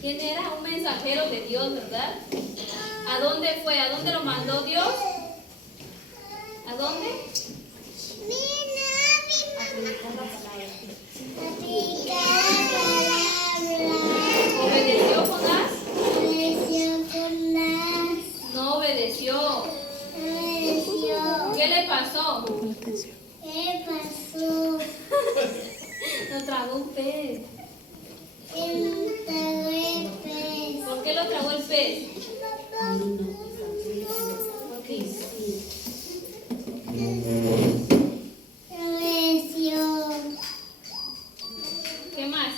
¿Quién era? Un mensajero de Dios, ¿verdad? ¿A dónde fue? ¿A dónde lo mandó Dios? ¿A dónde? A predicar la palabra. ¿Obedeció Jonás? No obedeció. ¿Qué le pasó? Lo tragó un pez. ¿Por qué lo tragó el pez? ¿Por qué? ¿Qué más?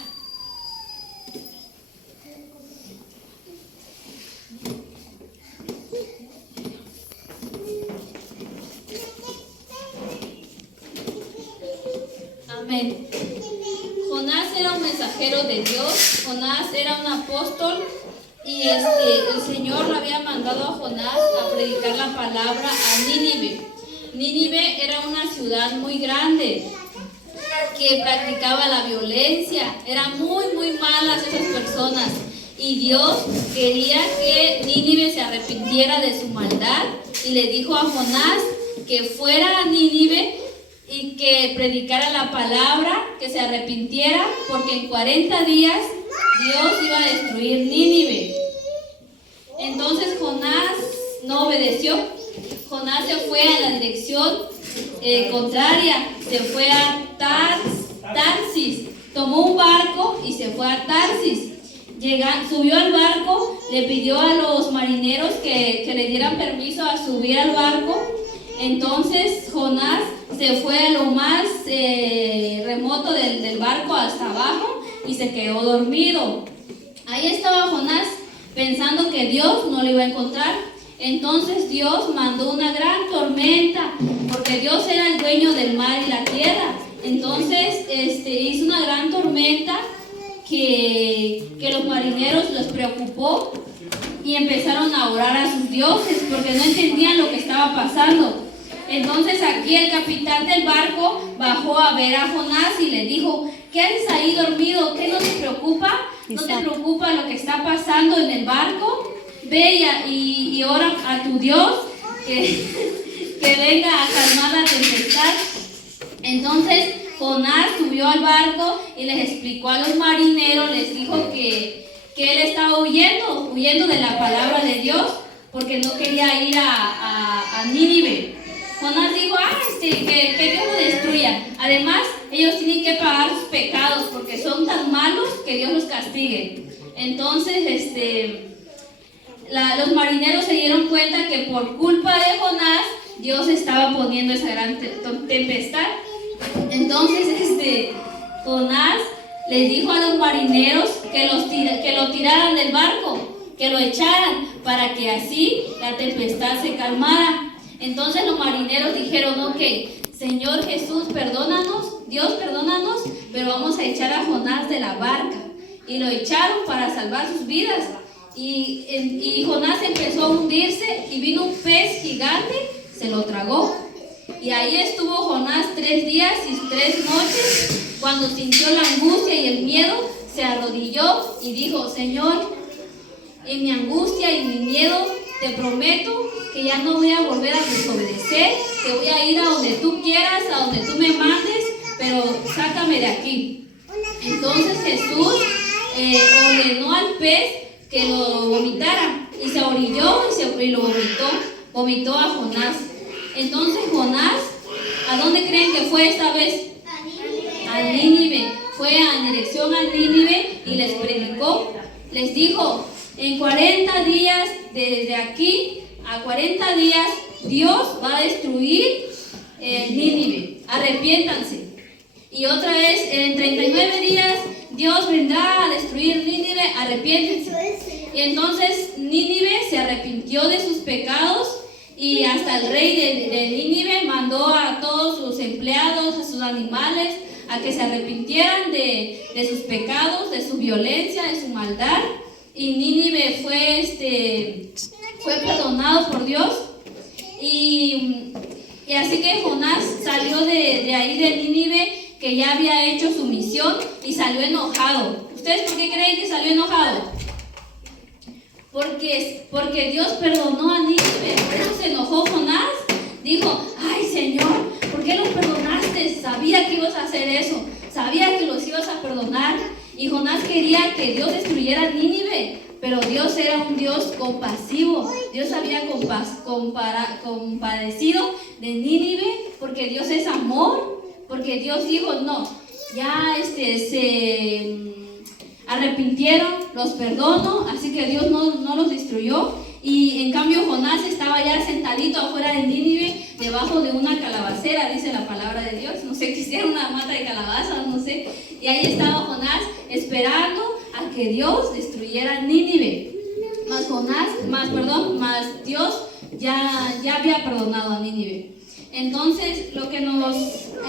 Amén. Jonás era un mensajero de Dios. Jonás era un apóstol. Y el Señor lo había mandado a Jonás a predicar la palabra a Nínive. Nínive era una ciudad muy grande que practicaba la violencia. Eran muy malas esas personas. Y Dios quería que Nínive se arrepintiera de su maldad. Y le dijo a Jonás que fuera a Nínive y que predicara la palabra, que se arrepintiera, porque en 40 días Dios iba a destruir Nínive. Entonces Jonás no obedeció. Jonás se fue a la dirección contraria, se fue a Tarsis. Tomó un barco y se fue a Tarsis. Subió al barco, le pidió a los marineros que le dieran permiso a subir al barco. Entonces Jonás se fue a lo más remoto del barco hasta abajo y se quedó dormido. Ahí estaba Jonás pensando que Dios no lo iba a encontrar. Entonces Dios mandó una gran tormenta, porque Dios era el dueño del mar y la tierra. Entonces hizo una gran tormenta que los marineros los preocupó y empezaron a orar a sus dioses porque no entendían lo que estaba pasando. Entonces aquí el capitán del barco bajó a ver a Jonás y le dijo: ¿qué haces ahí dormido? ¿Qué no te preocupa? ¿No te preocupa lo que está pasando en el barco? Ve y ora a tu Dios que venga a calmar la tempestad. Entonces Jonás subió al barco y les explicó a los marineros, les dijo que él estaba huyendo de la palabra de Dios porque no quería ir a Nínive. Jonás dijo: que Dios lo destruya. Además, ellos tienen que pagar sus pecados porque son tan malos que Dios los castigue. Entonces, los marineros se dieron cuenta que por culpa de Jonás, Dios estaba poniendo esa gran tempestad. Entonces, Jonás les dijo a los marineros que lo tiraran del barco, que lo echaran, para que así la tempestad se calmara. Entonces los marineros dijeron: ok, Señor Jesús, perdónanos, Dios, perdónanos, pero vamos a echar a Jonás de la barca. Y lo echaron para salvar sus vidas. Y Jonás empezó a hundirse y vino un pez gigante, se lo tragó. Y ahí estuvo Jonás 3 días y 3 noches. Cuando sintió la angustia y el miedo, se arrodilló y dijo: Señor, en mi angustia y mi miedo, te prometo que ya no voy a volver a desobedecer, que voy a ir a donde tú quieras, a donde tú me mandes, pero sácame de aquí. Entonces Jesús ordenó al pez que lo vomitara, y se orilló y lo vomitó a Jonás. Entonces Jonás, ¿a dónde creen que fue esta vez? A Nínive. Fue en dirección a Nínive y les predicó. Les dijo: en 40 días, desde aquí a 40 días, Dios va a destruir Nínive. Arrepiéntanse. Y otra vez, en 39 días, Dios vendrá a destruir Nínive. Arrepiéntense. Y entonces Nínive se arrepintió de sus pecados. Y hasta el rey de Nínive mandó a todos sus empleados, a sus animales, a que se arrepintieran de sus pecados, de su violencia, de su maldad. Y Nínive fue perdonado por Dios. Y así que Jonás salió de ahí de Nínive, que ya había hecho su misión, y salió enojado. ¿Ustedes por qué creen que salió enojado? porque Dios perdonó a Nínive. Por eso se enojó Jonás. Dijo, ay Señor, ¿por qué los perdonaste? Sabía que ibas a hacer eso. Sabía que los ibas a perdonar. Y Jonás quería que Dios destruyera a Nínive. Pero Dios era un Dios compasivo. Dios había compadecido de Nínive porque Dios es amor. Porque Dios dijo, no, ya se arrepintieron, los perdono. Así que Dios no los destruyó. Y en cambio Jonás estaba ya sentadito afuera de Nínive, debajo de una calabacera, dice la palabra de Dios. No sé, quisiera una mata de calabazas, no sé. Y ahí estaba Jonás esperando a que Dios destruyera Nínive. Mas Dios ya había perdonado a Nínive. Entonces, lo que nos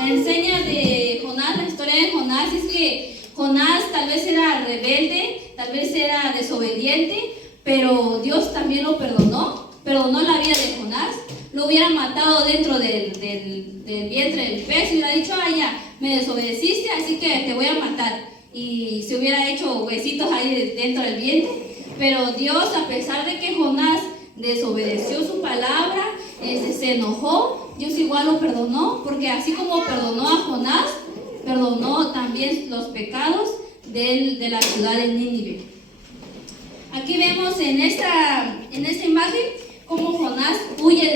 enseña de Jonás, la historia de Jonás, es que Jonás tal vez era rebelde, tal vez era desobediente, pero Dios también lo perdonó la vida de Jonás. Lo hubiera matado dentro del vientre del pez y hubiera dicho, ya, me desobedeciste, así que te voy a matar. Y se hubiera hecho huesitos ahí dentro del vientre. Pero Dios, a pesar de que Jonás desobedeció su palabra, se enojó, Dios igual lo perdonó, porque así como perdonó a Jonás, perdonó también los pecados de la ciudad de Nínive. Aquí vemos en esta imagen cómo Jonás huye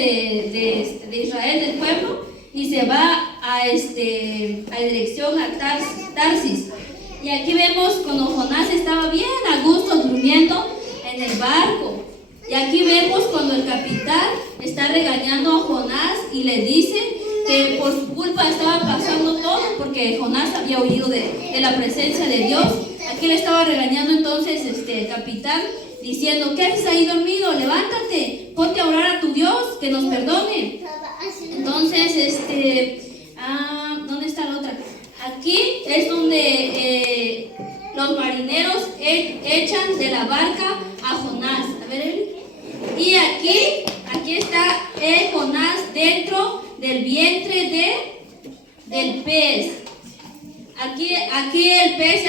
de Israel, del pueblo, y se va a dirección a Tarsis. Y aquí vemos cuando Jonás estaba bien a gusto durmiendo en el barco. Y aquí vemos cuando el capitán está regañando a Jonás y le dice que por su culpa estaba pasando todo, porque Jonás había huido de la presencia de Dios. Aquí le estaba regañando entonces el capitán, diciendo, ¿qué haces ahí dormido? Levántate, ponte a orar a tu Dios, que nos perdone. Entonces, ¿dónde está la otra? Aquí es donde los marineros echan de la barca a Jonás. A ver, Eli. Y aquí está Jonás dentro del vientre del pez. Aquí el pez